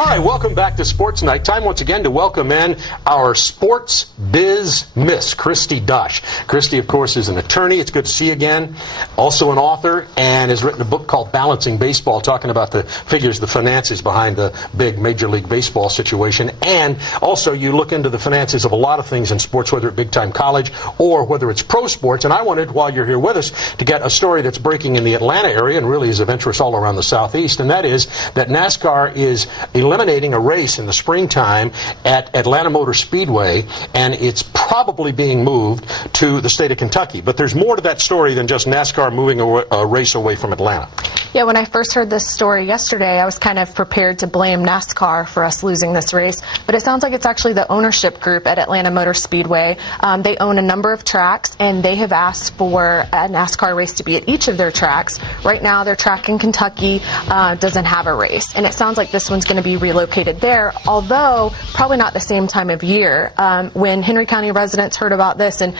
All right, welcome back to Sports Night. Time once again to welcome in our sports biz miss, Kristi Dosh. Kristi, of course, is an attorney. It's good to see you again. Also an author, and has written a book called Balancing Baseball, talking about the figures, the finances behind the big Major League Baseball situation. And also you look into the finances of a lot of things in sports, whether it's big-time college or whether it's pro sports. And I wanted, while you're here with us, to get a story that's breaking in the Atlanta area and really is of interest all around the Southeast, and that is that NASCAR is eliminating a race in the springtime at Atlanta Motor Speedway, and it's probably being moved to the state of Kentucky. But there's more to that story than just NASCAR moving a race away from Atlanta. Yeah, when I first heard this story yesterday, I was kind of prepared to blame NASCAR for us losing this race, but it sounds like it's actually the ownership group at Atlanta Motor Speedway. They own a number of tracks, and they have asked for a NASCAR race to be at each of their tracks. Right now, their track in Kentucky doesn't have a race, and it sounds like this one's going to be relocated there, although probably not the same time of year. When Henry County residents heard about this, and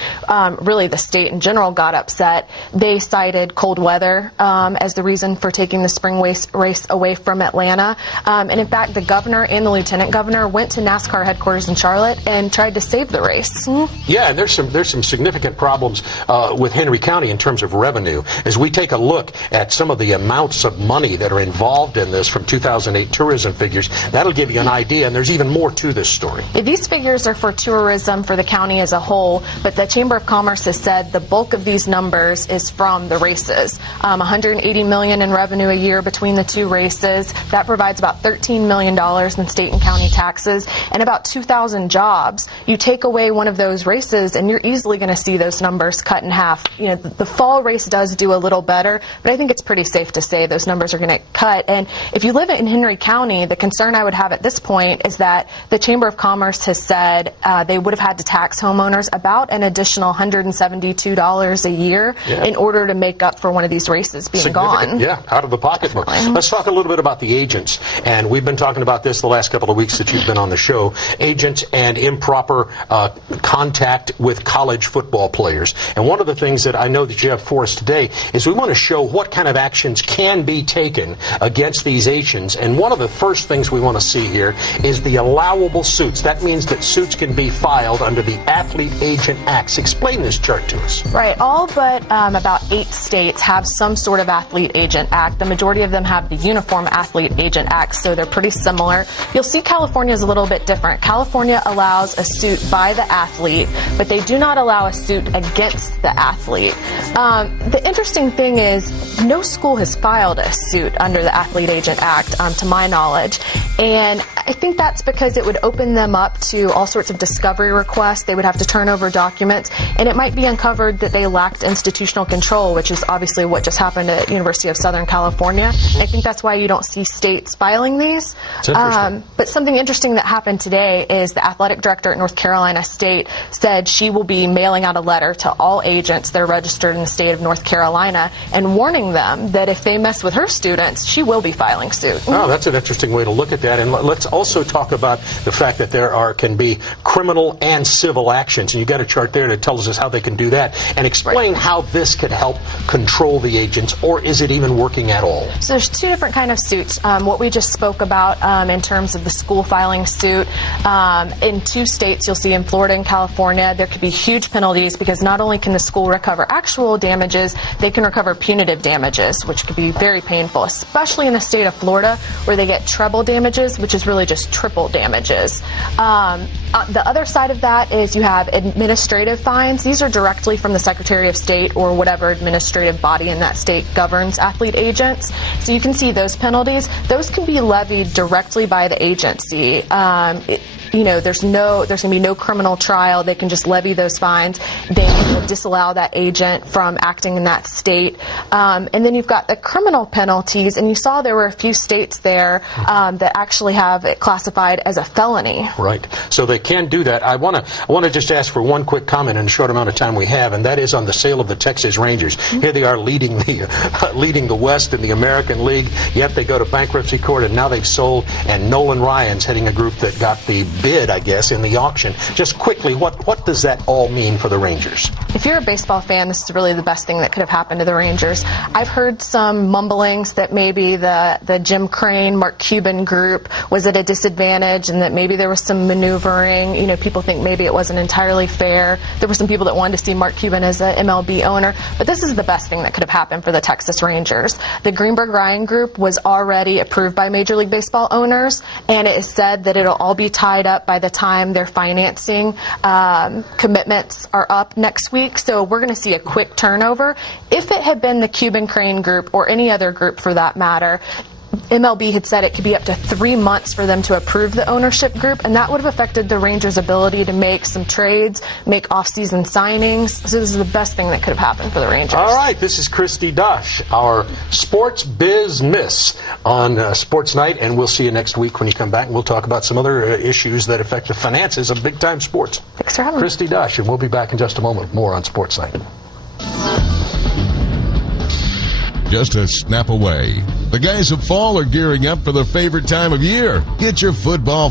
really the state in general got upset, they cited cold weather as the reason for taking the spring race away from Atlanta. And in fact, the governor and the lieutenant governor went to NASCAR headquarters in Charlotte and tried to save the race. Yeah, and there's some significant problems with Henry County in terms of revenue. As we take a look at some of the amounts of money that are involved in this from 2008 tourism figures, that'll give you an idea, and there's even more to this story. These figures are for tourism for the county as a whole, but the Chamber of Commerce has said the bulk of these numbers is from the races. $180 million in revenue a year between the two races. That provides about $13 million in state and county taxes and about 2,000 jobs. You take away one of those races and you're easily going to see those numbers cut in half. You know, the fall race does do a little better, but I think it's pretty safe to say those numbers are going to cut. And if you live in Henry County, the concern I would have at this point is that the Chamber of Commerce has said they would have had to tax homeowners about an additional $172 a year in order to make up for one of these races being gone. Yeah, out of the pocketbook. Let's talk a little bit about the agents, and we've been talking about this the last couple of weeks that you've been on the show. Agents and improper contact with college football players. And one of the things that I know that you have for us today is we want to show what kind of actions can be taken against these agents. And one of the first things we want to see here is the allowable suits. That means that suits can be filed under the Athlete Agent Acts. Explain this chart to us. Right. All but about 8 states have some sort of Athlete Agent Act. The majority of them have the Uniform Athlete Agent Act, so they're pretty similar. You'll see California is a little bit different. California allows a suit by the athlete, but they do not allow a suit against the athlete. The interesting thing is no school has filed a suit under the Athlete Agent Act, to my knowledge, and I think that's because it would open them up to all sorts of discovery requests. They would have to turn over documents, and it might be uncovered that they lacked institutional control, which is obviously what just happened at University of Southern California. I think that's why you don't see states filing these. But something interesting that happened today is the athletic director at North Carolina State said she will be mailing out a letter to all agents that are registered in the state of North Carolina and warning them that if they mess with her students, she will be filing suit. Oh, that's an interesting way to look at that. And let's also talk about the fact that there can be criminal and civil actions. And you got a chart there that tells us how they can do that. And explain how this could help control the agents, or is it even working at all? So there's 2 different kind of suits. What we just spoke about in terms of the school filing suit. In 2 states, you'll see in Florida and California, there could be huge penalties because not only can the school recover actual damages, they can recover punitive damages, which could be very painful, especially in the state of Florida where they get treble damages, which is really just triple damages. The other side of that is you have administrative fines. These are directly from the Secretary of State or whatever administrative body in that state governs athlete agents. So you can see those penalties. Those can be levied directly by the agency. You know, there's going to be no criminal trial. They can just levy those fines. They will disallow that agent from acting in that state. And then you've got the criminal penalties, and you saw there were a few states there that actually have it classified as a felony. Right. So they can do that. I want to just ask for one quick comment in the short amount of time we have, and that is on the sale of the Texas Rangers. Here they are leading the West in the American League, yet they go to bankruptcy court, and now they've sold, and Nolan Ryan's heading a group that got the bid, I guess, in the auction. Just quickly, what does that all mean for the Rangers? if you're a baseball fan, this is really the best thing that could have happened to the Rangers. I've heard some mumblings that maybe the Jim Crane, Mark Cuban group was at a disadvantage and that maybe there was some maneuvering. You know, people think maybe it wasn't entirely fair. There were some people that wanted to see Mark Cuban as an MLB owner, but this is the best thing that could have happened for the Texas Rangers. The Greenberg-Ryan group was already approved by Major League Baseball owners, and it is said that it'll all be tied up by the time their financing commitments are up next week. So we're going to see a quick turnover. If it had been the Cuban Crane group or any other group for that matter, MLB had said it could be up to 3 months for them to approve the ownership group, and that would have affected the Rangers' ability to make some trades, make off-season signings. So this is the best thing that could have happened for the Rangers. All right, this is Kristi Dosh, our sports biz miss on SportsNite, and we'll see you next week when you come back, and we'll talk about some other issues that affect the finances of big-time sports. Thanks for having me. Kristi Dosh, and we'll be back in just a moment. More on SportsNite. Just a snap away. The guys of fall are gearing up for their favorite time of year. Get your football